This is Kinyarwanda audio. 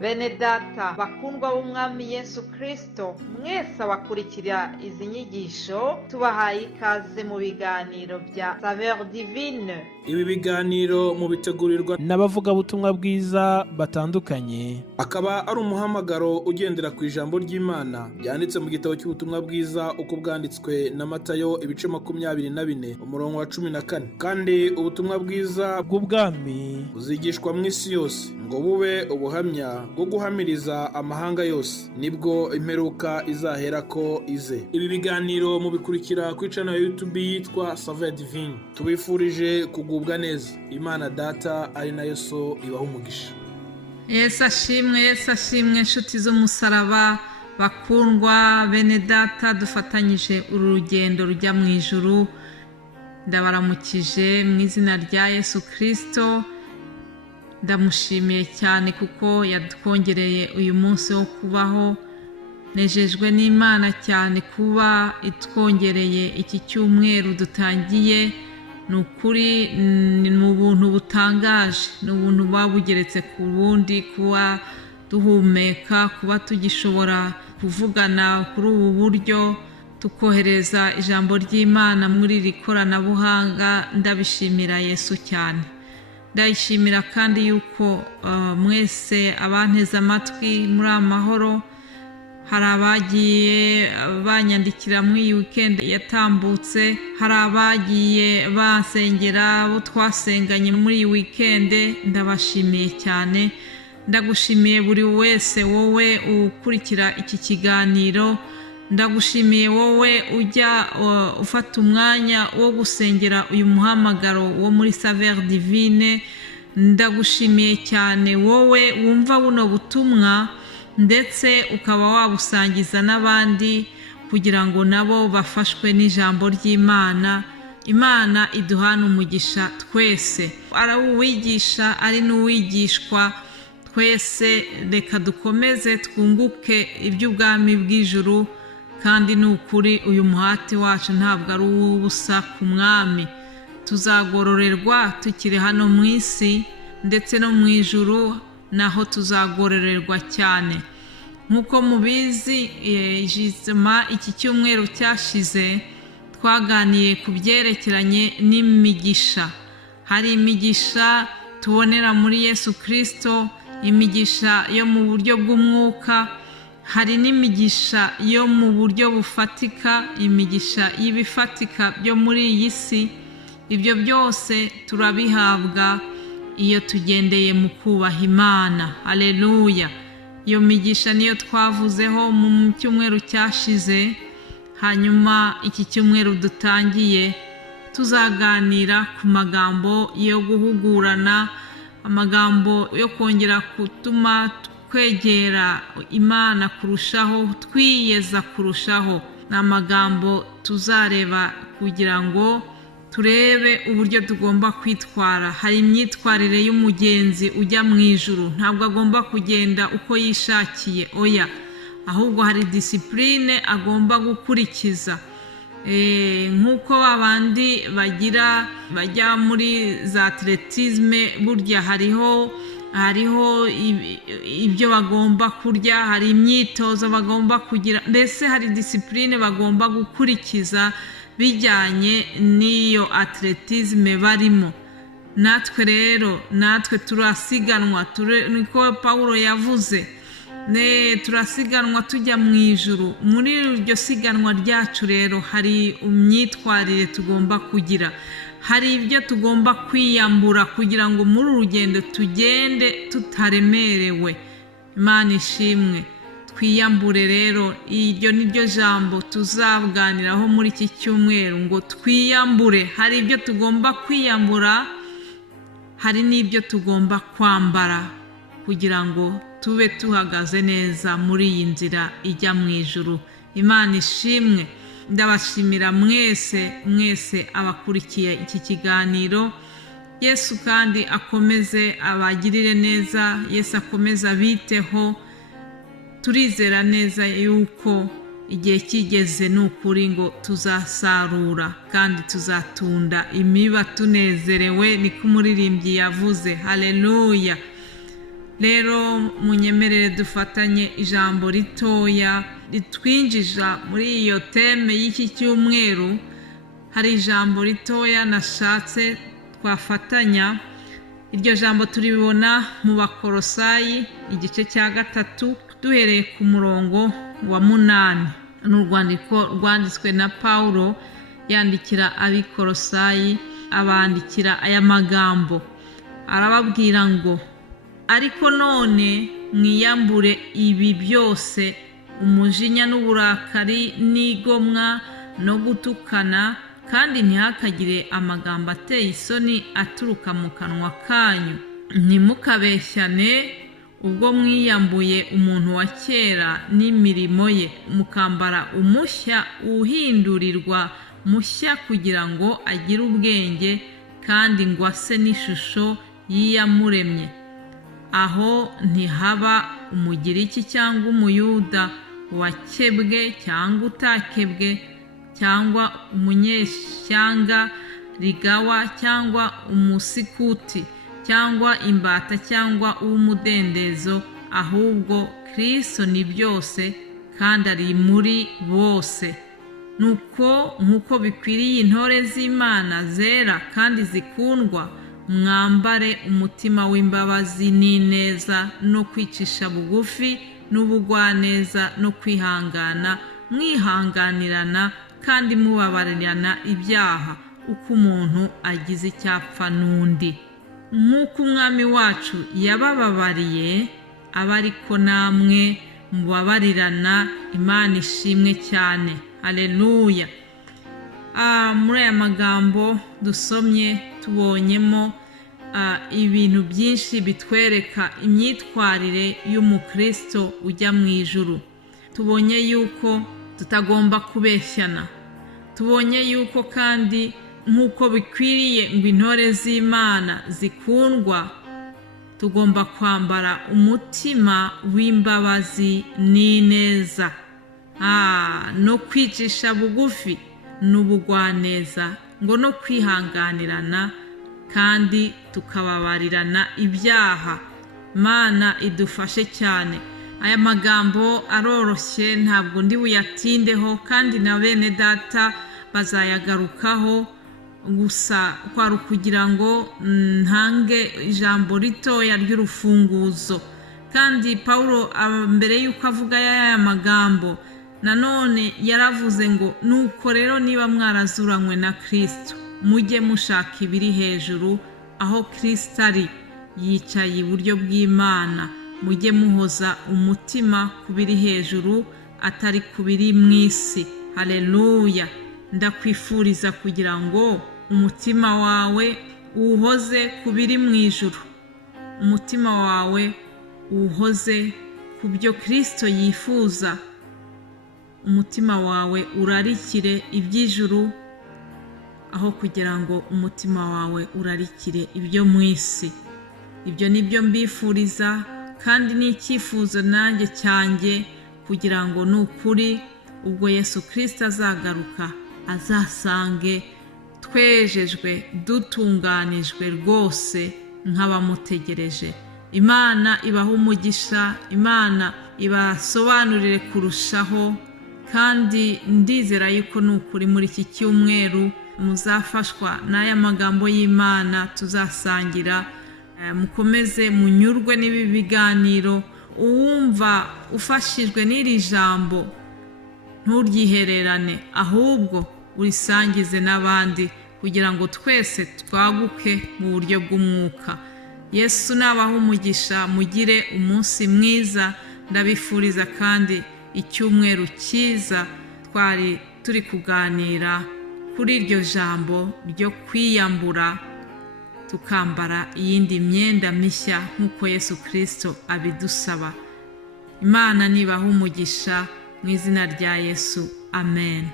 Bene data bakundwa b'umwami Yesu Kristo, mwese abakurikira izi nyigisho tubahaye ikaze mu biganiro bya Saveur Divine. Ibi biganiro mu bitegurirwa n'abavugabutumwa bwiza batandukanye, akaba ari umuhamagaro ugendera ku ijambo ry'Imana byanditse mu gitabo cy'ubutumwa bwiza uko bwanditswe na Matayo ibice 24 umurongo wa 14. Kandi ubutumwa bwiza bw'ubwami buzigishwa mu isi yose ngo bube ubuhamya bwo guhamiriza amahanga yose, nibwo imperuka izahera ko ize. Ibi biganiro mubikurikira ku channel ya YouTube yitwa Saveur Divine. Tubifurije kugubwa neza. Imana Data ari nayo so ibaho umugisha. Yesu ashimwe inshuti z'umusaraba bakundwa bene data, dufatanyije urugendo rujya mu ijuru. Ndabaramukije mu izina rya Yesu Kristo. Ndamushimiye cyane kuko yatwongereye uyu munsi wo kubaho. Nejejwe n'Imana cyane kuba itwongereye iki cyumweru dutangiye. Nukuri ni mu buntu butangaje, ni ubuntu babugeretse ku bundi, kuba duhumeka, kuba tugishobora kuvugana kuri ubu buryo, tukohereza ijambo ry'Imana muri iri koranabuhanga. Ndabishimira Yesu cyane. Ndayishimira kandi yuko mwese abanteze amatwi muri amahoro. Hari abagiye banyandikira muri iyi weekend yatambutse, hari abagiye basengera abo twasenganye muri iyi weekend. Ndabashimiye cyane. Ndagushimiye buri wese wowe ukurikira iki kiganiro. Ndagushimiye wowe ujya ufata umwanya wo gusengera uyu muhamagaro wo muri Saveur Divine. Ndagushimiye cyane wowe wumva buno butumwa ndetse ukaba wabusangiza n'abandi kugira ngo nabo bafashwe n'ijambo ry'Imana. Imana iduhana umugisha twese, ari uwigisha ari n'uwigishwa, twese reka dukomeze twunguke iby'ubwami bw'ijuru. Kandi n'ukuri uyu muhati wacu ntabwo ari uw'ubusa ku mwami. Tuzagororerwa tukiri hano mu isi, ndetse no mu ijuru naho tuzagororerwa cyane. Nk'uko mubizi, iki cyumweru cyashize twaganiye ku byerekeranye n'imigisha. Hari imigisha tubonera muri Yesu Kristo, imigisha yo mu buryo bw'umwuka, hari n'imigisha yo mu buryo bufatika, imigisha y'ibifatika byo muri iyi si. Ibyo byose turabihabwa iyo tugendeye mu kubaha Imana. Haleluya. Iyo migisha niyo twavuzeho mu cyumweru cyashize. Hanyuma iki cyumweru dutangiye tuzaganira ku magambo yo guhugurana, amagambo yo kongera gutuma kwegera Imana kurushaho, twiyeza kurushaho. Ni amagambo tuzareba kugira ngo turebe uburyo tugomba kwitwara. Hari imyitwarire y'umugenzi ujya mu ijuru, ntabwo agomba kugenda uko yishakiye, oya, ahubwo hari discipline agomba gukurikiza. Nk'uko babandi bajya muri za atletisme, burya hariho ibyo bagomba kurya, hari imyitozo bagomba kugira, mbese hari discipline bagomba gukurikiza bijyanye n'iyo atletisme barimo. Natwe rero, natwe turasiganwa, niko Paulo yavuze, turasiganwa tujya mu ijuru. Muri iryo siganwa ryacu rero hari imyitwarire tugomba kugira, hari ibyo tugomba kwiyambura kugira ngo muri urugendo tugende tutaremerewe. Imana ishimwe. Twiyambure rero, iryo niryo jambo tuzaganiraho muri iki cyumweru, ngo twiyambure. Hari ibyo tugomba kwiyambura, hari n'ibyo tugomba kwambara kugira ngo tube tuhagaze neza muri iyi nzira ijya mu ijuru. Imana ishimwe. Ndabashimira mwese abakurikiye iki kiganiro. Yesu kandi akomeze abagirire neza, Yesu akomeze abiteho. Turizera neza yuko igihe kigeze n'ukuri ngo tuzasarura kandi tuzatunda imiba tunezerewe, niko umuririmbyi yavuze. Haleluya. rero munyemerere dufatanye ijambo ritoya ritwinjija muri iyo teme y'iki cyumweru. Hari ijambo ritoya nashatse twafatanya. Iryo jambo turibona mu Bakolosayi igice cya 3 duhereye ku murongo wa 8. Ni urwandiko rwanditswe na Paulo yandikira ab'Ikolosayi, abandikira aya magambo. Arababwira ngo, ariko none mwiyambure ibi byose: umujinya n'uburakari n'igomwa no gutukana, kandi ntihakagire amagambo ateye isoni aturuka mu kanwa kanyu. Ntimukabeshyane, ubwo mwiyambuye umuntu wa kera n'imirimo ye, mukambara umushya uhindurirwa mushya kugira ngo agire ubwenge kandi ngo ase n'ishusho y'iyamuremye. Aho ntihaba umugiriki cyangwa umuyuda, wakebwe cyangwa utakebwe, cyangwa umunyeshyanga rigawa cyangwa umusikuti, cyangwa imbata cyangwa uw'umudendezo, ahubwo Kristo ni byose kandi ari muri bose. Nuko nk'uko bikwiriye intore z'Imana zera kandi zikundwa, mwambare umutima w'imbabazi n'ineza no kwicisha bugufi n'ubugwaneza no kwihangana, mwihanganirana kandi mubabarirana ibyaha, uko umuntu agize icyapfa n'undi. Nk'uko umwami wacu yabababariye, aba ariko namwe mubabarirana. Imana ishimwe cyane. Haleluya. Muri aya magambo dusomye tubonyemo ibintu byinshi bitwereka imyitwarire y'umukristo ujya mu ijuru. Tubonye yuko tutagomba kubeshyana. Tubonye yuko kandi nk'uko bikwiriye ngo intore z'Imana zikundwa, tugomba kwambara umutima w'imbabazi n'ineza, no kwicisha bugufi n'ubugwaneza, ngo no kwihanganirana kandi tukababarirana ibyaha. Mana idufashe cyane. Aya magambo aroroshye, ntabwo ndi buyatindeho, kandi na bene data bazayagarukaho. Gusa kwari ukugira ngo ntange ijambo ritoya ry'urufunguzo. Kandi Paulo mbere y'uko avuga aya magambo, nanone yaravuze ngo, nuko rero niba mwarazuranywe na Kristo, mujye mushaka ibiri hejuru, aho Kristo ari yicaye iburyo bw'Imana. Mujye muhoza umutima ku biri hejuru, atari ku biri mu isi. Haleluya. Ndakwifuriza kugira ngo umutima wawe uhoze ku biri mu ijuru, umutima wawe uhoze ku byo Kristo yifuza, umutima wawe urarikire iby'ijuru, aho kugira ngo umutima wawe urarikire ibyo mu isi. Ibyo nibyo mbifuriza, kandi ni icyifuzo nanjye cyanjye, kugira ngo nukuri ubwo Yesu Kristo azagaruka azasange twejejwe, dutunganijwe rwose nk'abamutegereje. Imana ibaha umugisha, Imana ibasobanurire kurushaho, kandi ndizera yuko nukuri muri iki cyumweru muzafashwa n'aya magambo y'Imana tuzasangira. Mukomeze munyurwe n'ibi biganiro. Uwumva ufashijwe n'iri jambo, nturyihererane, ahubwo urisangize n'abandi, kugira ngo twese twaguke mu buryo bw'umwuka. Yesu nabaha umugisha. Mugire umunsi mwiza. Ndabifuriza kandi icyumweru cyiza. Twari turi kuganira kuri iryo jambo ryo kwiyambura, tukambara iyindi myenda mishya nk'uko Yesu Kristo abidusaba. Imana nibaha umugisha mu izina rya Yesu. Amen.